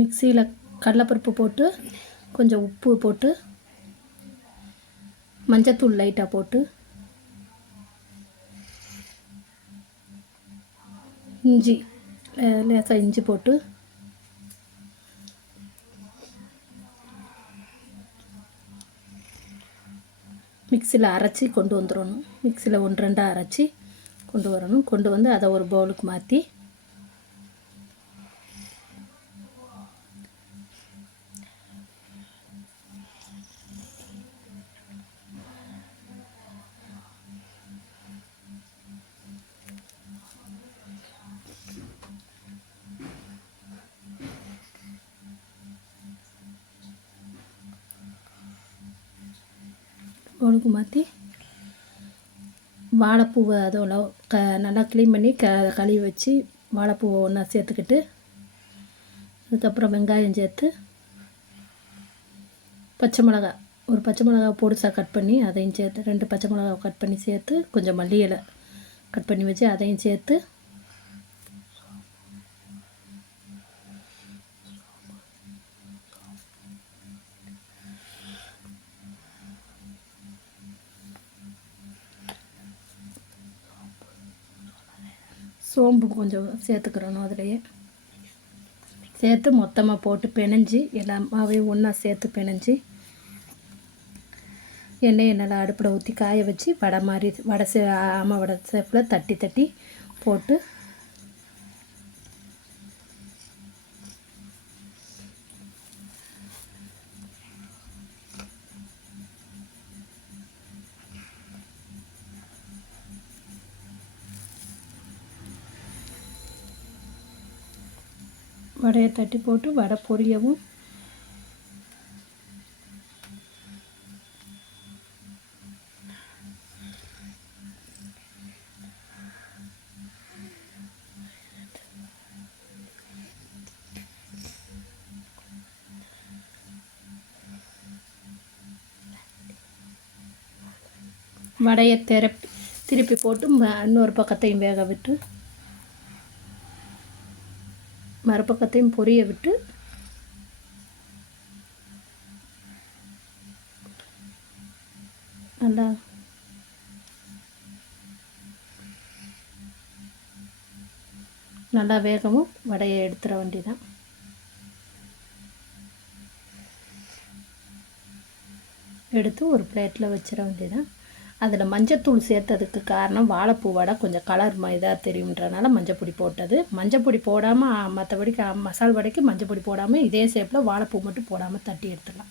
மிக்சியில் கடலைப்பருப்பு போட்டு கொஞ்சம் உப்பு போட்டு மஞ்சத்தூள் லைட்டாக போட்டு இஞ்சி லேசாக இஞ்சி போட்டு மிக்சியில் அரைச்சி கொண்டு வந்துடணும். மிக்சியில் 1-2 அரைச்சி கொண்டு வரணும். கொண்டு வந்து அதை ஒரு பவுலுக்கு மாற்றி பவுலுக்கு மாற்றி வாழைப்பூவை அதோட நல்லா க்ளீன் பண்ணி கழுவி வச்சு வாழைப்பூவை ஒன்றா சேர்த்துக்கிட்டு அதுக்கப்புறம் வெங்காயம் சேர்த்து பச்சை மிளகா ஒரு பச்சை மிளகா பொடிசாக கட் பண்ணி அதையும் சேர்த்து 2 பச்சை மிளகா கட் பண்ணி சேர்த்து கொஞ்சம் மல்லி இலை கட் பண்ணி வச்சு அதையும் சேர்த்து சோம்பு கொஞ்சம் சேர்த்துக்கிறணும். அதிலையே சேர்த்து மொத்தமாக போட்டு பிணைஞ்சி எல்லாமாவையும் ஒன்றா சேர்த்து பிணைஞ்சி எண்ணெயை நல்லா அடுப்பில் ஊற்றி காய வச்சு வடை மாதிரி வடை சேப்பில் தட்டி தட்டி போட்டு வடையை தட்டி போட்டு வடை பொரியவும் வடையை திருப்பி போட்டு இன்னொரு பக்கத்தையும் வேக விட்டு மறுபக்கத்தையும் பொரிய விட்டு நல்லா வேகவும் வடையை எடுத்துட வேண்டியதான். எடுத்து ஒரு பிளேட்டில் வச்சிட வேண்டியதான். அதில் மஞ்சத்தூள் சேர்த்ததுக்கு காரணம் வாழைப்பூ வடை கொஞ்சம் கலர் இதாக தெரியுன்றனால மஞ்சப்பொடி போட்டது. மஞ்சப்பொடி போடாமல் மற்றபடிக்கு மசால் வடைக்கு மஞ்சப்பொடி போடாமல் இதே ஷேப்பில் வாழைப்பூ மட்டும் போடாமல் தட்டி எடுத்துடலாம்.